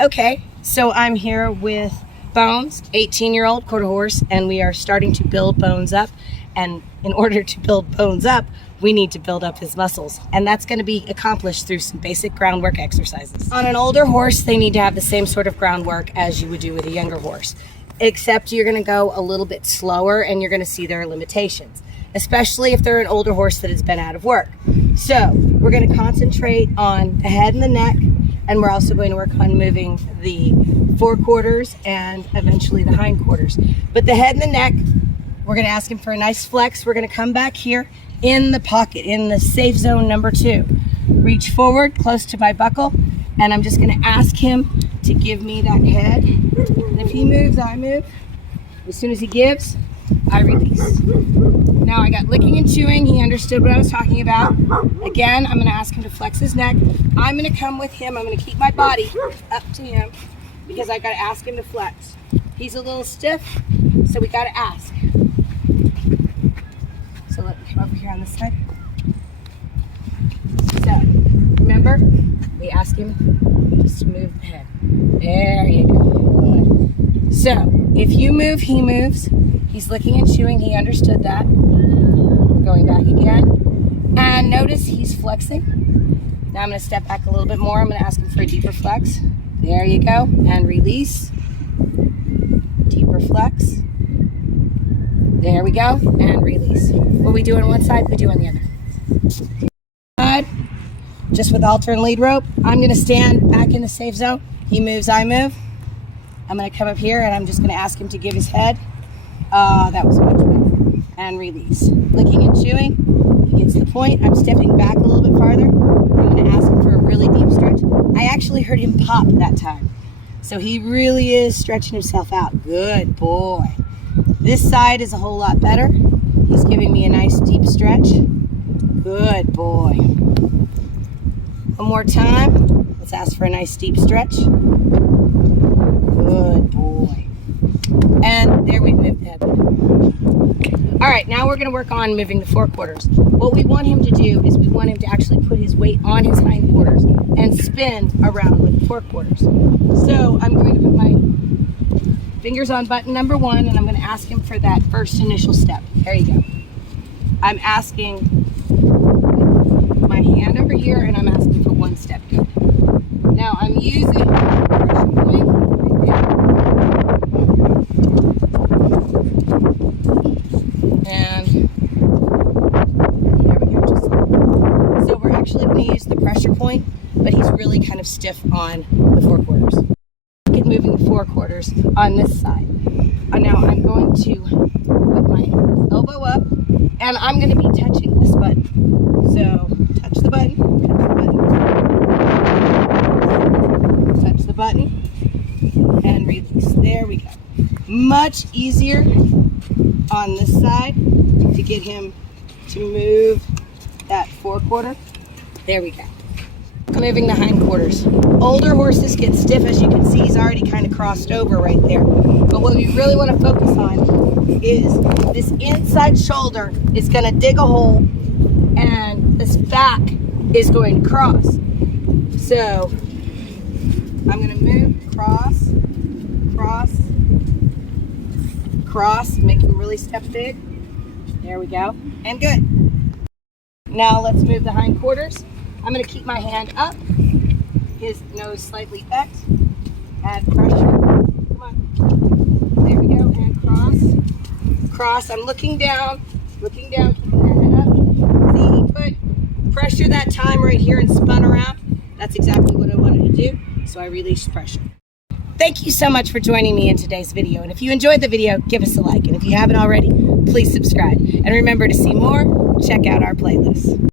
Okay, so I'm here with Bones, 18-year-old quarter horse, and we are starting to build Bones up. And in order to build Bones up, we need to build up his muscles. And that's going to be accomplished through some basic groundwork exercises. On an older horse, they need to have the same sort of groundwork as you would do with a younger horse, except you're going to go a little bit slower and you're going to see their limitations, especially if they're an older horse that has been out of work. So we're going to concentrate on the head and the neck, and we're also going to work on moving the forequarters and eventually the hindquarters. But the head and the neck, we're going to ask him for a nice flex. We're going to come back here in the pocket, in the safe zone number 2. Reach forward close to my buckle, and I'm just going to ask him to give me that head. And if he moves, I move. As soon as he gives, I release. Now I got licking and chewing. He understood what I was talking about. Again, I'm going to ask him to flex his neck. I'm going to come with him. I'm going to keep my body up to him because I got to ask him to flex. He's a little stiff, so we got to ask. So let me come over here on this side. So remember, we ask him just to move the head. There you go. So if you move, he moves. He's licking and chewing. He understood that. Going back again. And notice he's flexing. Now I'm going to step back a little bit more. I'm going to ask him for a deeper flex. There you go. And release. Deeper flex. There we go. And release. What we do on one side, we do on the other. Side. Just with halter and lead rope. I'm going to stand back in the safe zone. He moves, I move. I'm going to come up here and I'm just going to ask him to give his head. That was much better. And release. Licking and chewing. He gets the point. I'm stepping back a little bit farther. I'm going to ask him for a really deep stretch. I actually heard him pop that time. So he really is stretching himself out. Good boy. This side is a whole lot better. He's giving me a nice deep stretch. Good boy. One more time. Let's ask for a nice deep stretch. Good boy. And there we've moved the head. All right, now we're going to work on moving the forequarters. What we want him to do is we want him to actually put his weight on his hindquarters and spin around with the forequarters. So I'm going to put my fingers on button number 1, and I'm going to ask him for that first initial step. There you go. I'm asking my hand over here, and I'm asking for 1 step. Good. Now I'm using pressure point right there. And there we go. So we're actually going to use the pressure point, but he's really kind of stiff on the forequarters. Get moving the forequarters on this side. And now I'm going to put my elbow up, and I'm going to be touching this button. So touch the button, touch the button, and release. There we go. Much easier on this side to get him to move that forequarter. There we go. Moving the hindquarters. Older horses get stiff, as you can see. He's already kind of crossed over right there. But what we really want to focus on is this inside shoulder is going to dig a hole, and this back is going to cross. So I'm going to move, cross, cross, cross, make him really step big. There we go. And good. Now let's move the hindquarters. I'm going to keep my hand up, his nose slightly bent, add pressure. Come on. There we go. And cross. Cross. I'm looking down, keeping that head up. See, he put pressure that time right here and spun around. That's exactly what I wanted to do. So I released pressure. Thank you so much for joining me in today's video. And if you enjoyed the video, give us a like. And if you haven't already, please subscribe. And remember, to see more, check out our playlist.